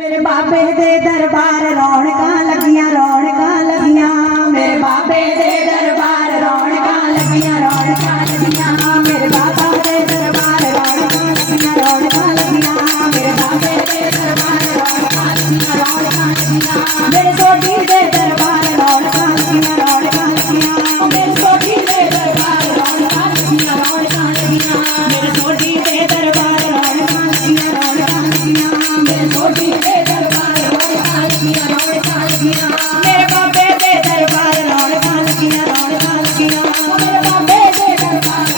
मेरे बाबे दे दरबार रौनकां लगियां मेरे बाबे दे दरबार रौनकां लगियां मेरे बाबा दे दरबार रौनकां लगियां मेरे बाबे दे दरबार रौनकां लगियां मेरे सोटी दे दरबार रौनकां लगियां मेरे सोटी दे दरबार रौनकां लगियां मेरे सोटी दे दरबार रौनकां लगियां मेरे सोटी दे दरबार रौनकां लगियां मेरे बाबे दे दरबार रौनकां लगियां मेरे बाबे दे दरबार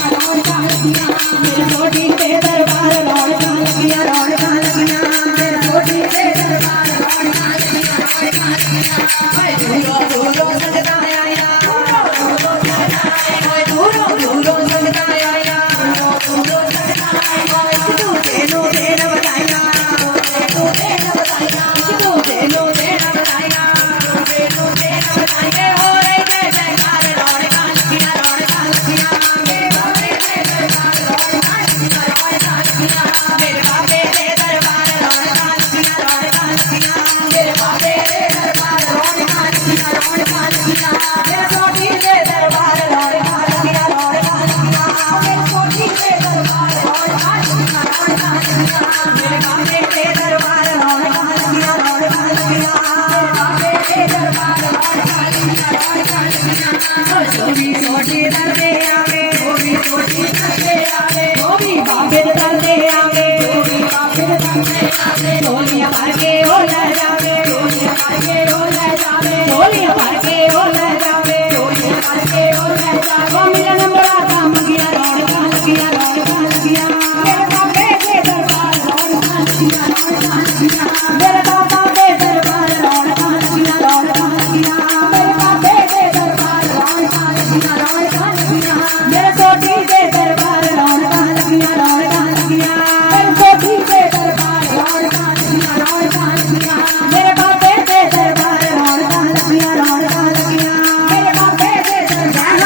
रौनकां लगियां मेरे सोटी दे दरबार रौनकां लगियां मेरे सोटी दे दरबार रौनकां लगियां दूरों दूरों सजदा आया दूरों दूरों सजदा आया दूरों देन बताया हो रे जय जयकार रौनकां लगियां मेरे बाबे दे दरबार रौनकां लगियां मेरे बाबे दे दरबार रौनकां लगियां मेरे सोटी दे दरबार रौनकां लगियां मेरे सोटी दे दरबार रौनकां लगियां मेरे बाबे दे दरबार रौनकां लगियां मेरे बाबे दे दरबार रौनकां लगियां सोटी सोटी दरदे आवे सोटी सोटी दरदे आवे वो भी बाबे दे दरदे आवे वो भी बाबे दे दरदे आवे टोलियां भर के ओ ले जावे टोलियां भर के ओ ले जावे टोलियां भर के ओ ले जावे टोलियां भर के ओ ले जावे मिलन बड़ा काम किया रौनकां लगियां मेरे बाबे दे दरबार रौनकां लगियां मेरे बाबा दे दरबार रौनकां लगियां मेरे बाबे दे दरबार रौनकां लगियां मेरे सोटी दे दरबार रौनकां लगियां मेरे सोटी दे दरबार रौनकां लगियां मेरे बाबे दे दरबार रौनकां लगियां मेरे बाबे दे दरबार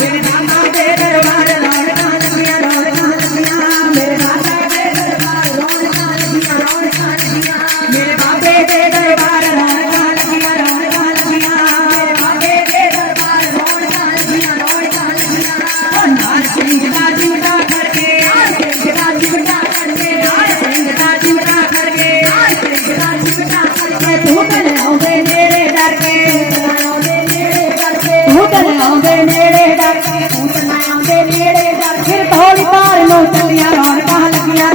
मेरे दादा दे दरबार रौनकां लगियां मेरे दादा दे दरबार रौनकां लगियां मेरे बाबे दे दरबार रौनकां लगियां मेरे बाबे दे दरबार रौनकां लगियां नार सिंह दा जिमटा करके नार सिंह दा जिमटा करके नार सिंह दा जिमटा करके नार सिंह दा जिमटा करके तू कल आउंदे नेड़े डर के तू कल आउंदे नेड़े डर के तू कल आउंदे नेड़े डर के तू कल आउंदे नेड़े डर फिर थोड़ी तार नु चलिया रौनकां लगियां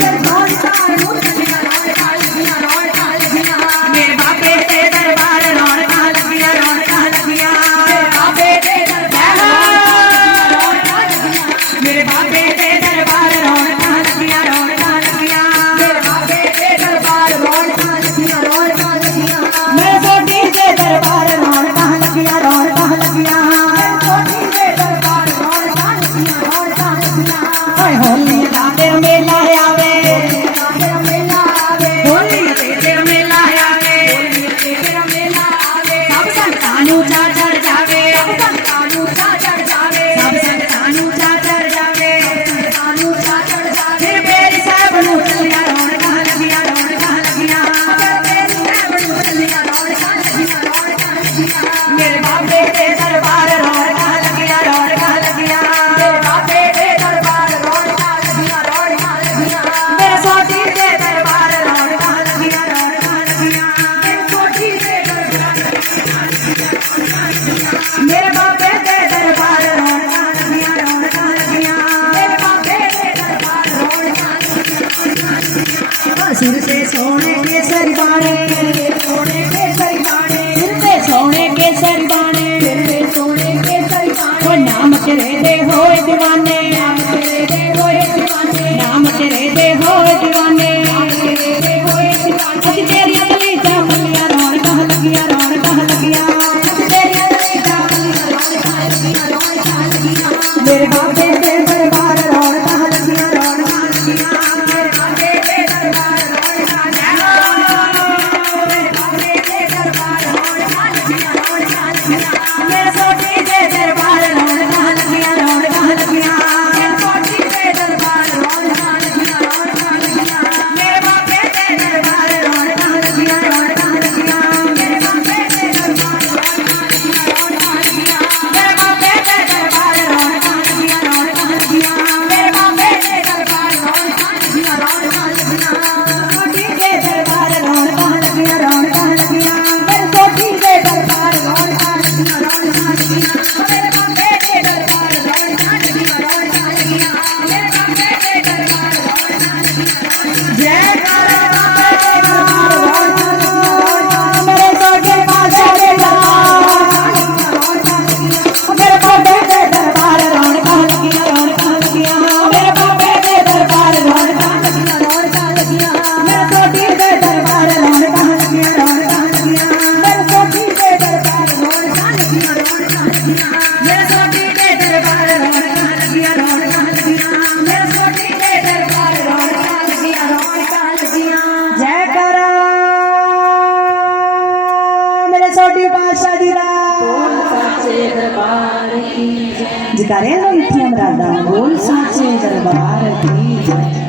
फिर थोड़ी तार नु चलिया रौनकां लगियां मेरे बाबे दे दरबार रौनकां लगियां मेरे बाबे दे दरबार मेरे बाबे दे दरबार रौनकां लगियां मेरे बाबे दे दरबार रौनकां लगियां मेरे सोटी दे दरबार रौनकां लगियां मेरे सोटी दे दरबार रौनकां लगियां ओए होली दा तेरा मेला आवे होली दे तेरा मेला आवे सब संतां नूं चा चढ़ जावे सब संतां नूं चा चढ़ जावे फिर मेरी साहब नूं चलिया रौनकां लगियां मेरी साहब नूं चलिया रौनकां लगियां मेरे बाबे दे दरबार रौनकां लगियां मेरे बाबे दे दरबार रौनकां लगियां मेरे सोटी दे दरबार रौनकां लगियां मेरे सोटी दे दरबार मेरे बाबे दे दरबार रौनकां लगियां मेरे बाबे दे दरबार रौनकां सिर से सोने केसरी बाणे सोने केसरी बाणे सिर से सोने केसरी बाणे सिर से सोने केसरी बाणे ओ नाम तेरे दे होए दीवाने नाम तेरे दे होए दीवाने नाम तेरे दे होए दीवाने अज तेरियां दलीजां मलियां रौनकां लगियां अज तेरियां दलीजां मलियां रौनकां लगियां मेरे बाबे दे दरबार रौनकां लगियां मेरे बाबे दे दरबार रौनकां मेरे बाबे दे दरबार रौनकां लगियां मेरे सोटी दे दरबार रौनकां लगियां ਸੋਢੀ ਪਾਤਸ਼ਾਹ ਜੀ ਦਾ बोल साचे दरबार की जय ਜਕਾਰੇ ਲੋ ਇੱਥੇ ਅਮਰਾਦਾ बोल साचे दरबार की जय